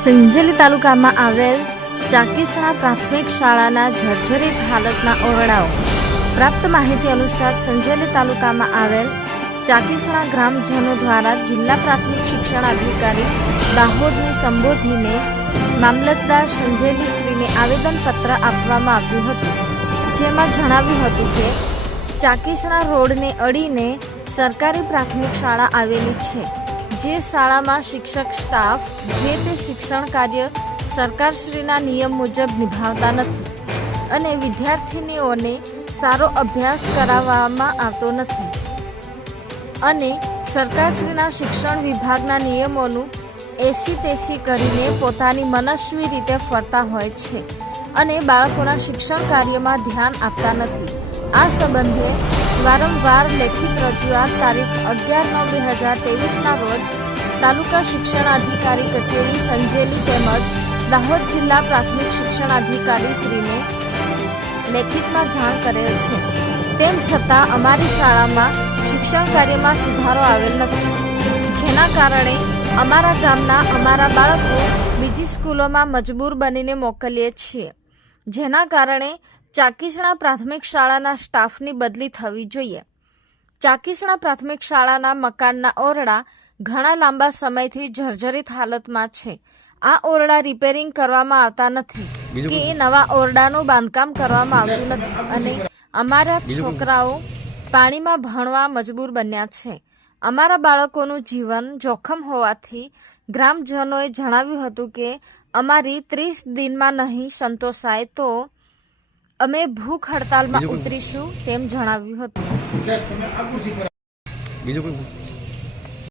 સંજેલી તાલુકામાં આવેલ ચાકીસણા પ્રાથમિક શાળાના જર્જરિત હાલતના ઓરડાઓ. પ્રાપ્ત માહિતી અનુસાર સંજેલી તાલુકામાં આવેલ ચાકીસણા ગ્રામજનો દ્વારા જિલ્લા પ્રાથમિક શિક્ષણ અધિકારી દાહોદને સંબોધીને મામલતદાર સંજેલી શ્રીને આવેદનપત્ર આપવામાં આવ્યું હતું, જેમાં જણાવ્યું હતું કે ચાકીસણા રોડને અડીને સરકારી પ્રાથમિક શાળા આવેલી છે, જે શાળામાં શિક્ષક સ્ટાફ જે તે શિક્ષણ કાર્ય સરકારશ્રીના નિયમ મુજબ નિભાવતા નથી અને વિદ્યાર્થીનીઓને સારો અભ્યાસ કરાવવામાં આવતો નથી અને સરકારશ્રીના શિક્ષણ વિભાગના નિયમોનું એસી-તેસી કરીને પોતાની મનસ્વી રીતે ફરતા હોય છે અને બાળકોના શિક્ષણ કાર્યમાં ધ્યાન આપતા નથી. આ સંબંધે વારંવાર લેખિત રજૂઆત તારીખ 11/9/2023ના રોજ તાલુકા શિક્ષણ અધિકારી કચેરી સંજેલી તેમજ દાહોદ જિલ્લા પ્રાથમિક શિક્ષણ અધિકારી શ્રીને લેખિતમાં જાણ કરેલ છે. તેમ છતાં અમારી શાળામાં શિક્ષણ કાર્યમાં સુધારો આવેલ નથી, જેના કારણે અમારા ગામના અમારા બાળકો બીજી સ્કૂલોમાં મજબૂર બનીને મોકલીએ છીએ, જેના કારણે ચાકીસણા પ્રાથમિક શાળાના સ્ટાફની બદલી થવી જોઈએ. ચાકીસણા પ્રાથમિક શાળાના મકાનના ઓરડા ઘણા લાંબા સમયથી જર્જરિત હાલતમાં છે. આ ઓરડા રિપેરિંગ કરવામાં આવતા નથી કે નવા ઓરડાનું બાંધકામ કરવામાં આવતું નથી અને અમારા છોકરાઓ પાણીમાં ભણવા મજબૂર બન્યા છે. અમારા બાળકોનું જીવન જોખમ હોવાથી ગ્રામજનોએ જણાવ્યું હતું કે અમારી 30 દિનમાં નહીં સંતોષાય તો અમે ભૂખ હડતાલમાં ઉતરીશું તેમ જણાવ્યું હતું.